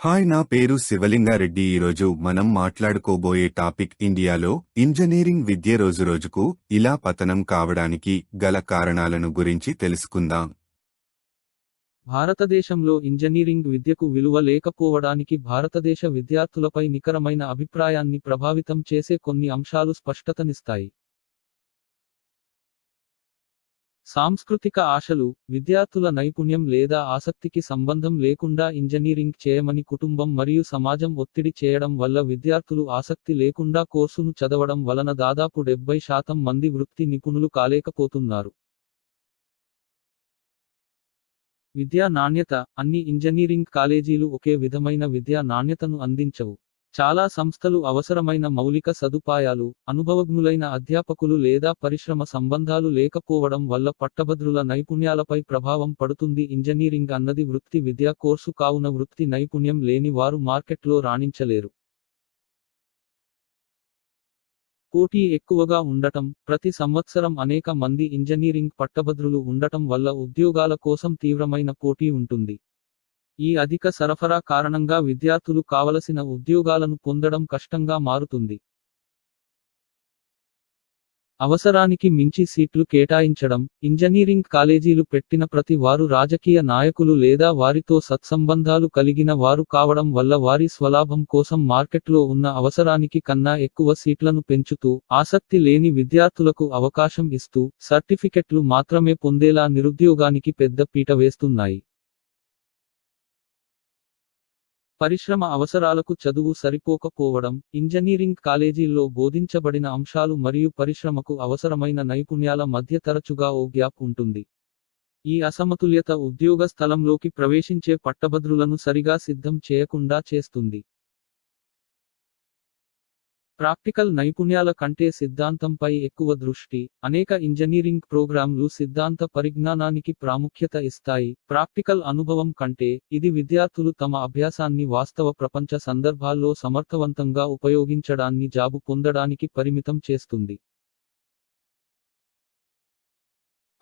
Hi, నా పేరు శివలింగారెడ్డి. ఈరోజు మనం మాట్లాడుకోబోయే టాపిక్ ఇండియాలో ఇంజనీరింగ్ విద్య రోజురోజుకు ఇలా పతనం కావడానికి గల కారణాలను గురించి తెలుసుకుందాం. భారతదేశంలో ఇంజనీరింగ్ విద్యకు విలువ లేకపోవడానికి భారతదేశ విద్యార్థులపై నికరమైన అభిప్రాయాన్ని ప్రభావితం చేసే కొన్ని అంశాలు స్పష్టతనిస్తాయి. సాంస్కృతిక ఆశలు, విద్యార్థుల నైపుణ్యం లేదా ఆసక్తికి సంబంధం లేకుండా ఇంజనీరింగ్ చేయమని కుటుంబం మరియు సమాజం ఒత్తిడి చేయడం వల్ల విద్యార్థులు ఆసక్తి లేకుండా కోర్సును చదవడం వలన దాదాపు 70% మంది వృత్తి నిపుణులు కాలేకపోతున్నారు. విద్యా నాణ్యత, అన్ని ఇంజనీరింగ్ కాలేజీలు ఒకే విధమైన విద్యా నాణ్యతను అందించవు. చాలా సంస్థలు అవసరమైన మౌలిక సదుపాయాలు, అనుభవజ్ఞులైన అధ్యాపకులు లేదా పరిశ్రమ సంబంధాలు లేకపోవడం వల్ల పట్టభద్రుల నైపుణ్యాలపై ప్రభావం పడుతుంది. ఇంజనీరింగ్ అన్నది వృత్తి విద్యా కోర్సు కావున వృత్తి నైపుణ్యం లేని వారు మార్కెట్లో రాణించలేరు. పోటీ ఎక్కువగా ఉండటం, ప్రతి సంవత్సరం అనేక మంది ఇంజనీరింగ్ పట్టభద్రులు ఉండటం వల్ల ఉద్యోగాల కోసం తీవ్రమైన పోటీ ఉంటుంది. ఈ అధిక సరఫరా కారణంగా విద్యార్థులు కావలసిన ఉద్యోగాలను పొందడం కష్టంగా మారుతుంది. అవసరానికి మించి సీట్లు కేటాయించడం, ఇంజనీరింగ్ కాలేజీలు పెట్టిన ప్రతి వారు రాజకీయ నాయకులు లేదా వారితో సత్సంబంధాలు కలిగిన వారు కావడం వల్ల వారి స్వలాభం కోసం మార్కెట్లో ఉన్న అవసరానికి కన్నా ఎక్కువ సీట్లను పెంచుతూ, ఆసక్తి లేని విద్యార్థులకు అవకాశం ఇస్తూ, సర్టిఫికెట్లు మాత్రమే పొందేలా నిరుద్యోగానికి పెద్ద పీట వేస్తున్నాయి. పరిశ్రమ అవసరాలకు చదువు సరిపోకపోవడం, ఇంజనీరింగ్ కాలేజీల్లో బోధించబడిన అంశాలు మరియు పరిశ్రమకు అవసరమైన నైపుణ్యాల మధ్య తరచుగా ఓ గ్యాప్ ఉంటుంది. ఈ అసమతుల్యత ఉద్యోగ స్థలంలోకి ప్రవేశించే పట్టభద్రులను సరిగా సిద్ధం చేయకుండా చేస్తుంది. ప్రాక్టికల్ నైపుణ్యాల కంటే సిద్ధాంతంపై ఎక్కువ దృష్టి, అనేక ఇంజనీరింగ్ ప్రోగ్రాంలు సిద్ధాంత పరిజ్ఞానానికి ప్రాముఖ్యత ఇస్తాయి. ప్రాక్టికల్ అనుభవం కంటే, ఇది విద్యార్థులు తమ అభ్యాసాన్ని వాస్తవ ప్రపంచ సందర్భాల్లో సమర్థవంతంగా ఉపయోగించడాన్ని జాబు పొందడానికి పరిమితం చేస్తుంది.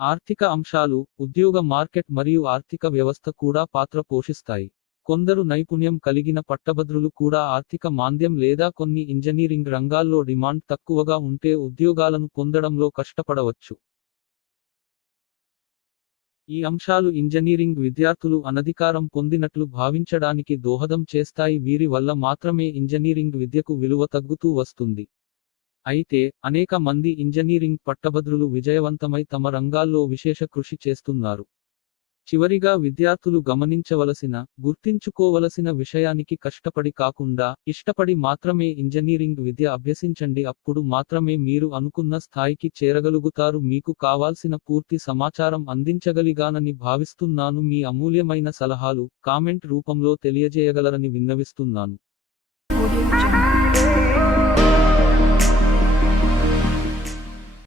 ఆర్థిక అంశాలు, ఉద్యోగ మార్కెట్ మరియు ఆర్థిక వ్యవస్థ కూడా పాత్ర పోషిస్తాయి. కొందరు నైపుణ్యం కలిగిన పట్టభద్రులు కూడా ఆర్థిక మాంద్యం లేదా కొన్ని ఇంజనీరింగ్ రంగాల్లో డిమాండ్ తక్కువగా ఉంటే ఉద్యోగాలను పొందడంలో కష్టపడవచ్చు. ఈ అంశాలు ఇంజనీరింగ్ విద్యార్థులు అనధికారం పొందినట్లు భావించడానికి దోహదం చేస్తాయి. వీరి వల్ల మాత్రమే ఇంజనీరింగ్ విద్యకు విలువ తగ్గుతూ వస్తుంది. అయితే, అనేక మంది ఇంజనీరింగ్ పట్టభద్రులు విజయవంతమై తమ రంగాల్లో విశేష కృషి చేస్తున్నారు. చివరిగా విద్యార్థులు గమనించవలసిన, గుర్తించుకోవలసిన విషయానికి కష్టపడి కాకుండా, ఇష్టపడి మాత్రమే ఇంజనీరింగ్ విద్య అభ్యసించండి. అప్పుడు మాత్రమే మీరు అనుకున్న స్థాయికి చేరగలుగుతారు. మీకు కావాల్సిన పూర్తి సమాచారం అందించగలిగానని భావిస్తున్నాను. మీ అమూల్యమైన సలహాలు, కామెంట్ రూపంలో తెలియజేయగలరని విన్నవిస్తున్నాను.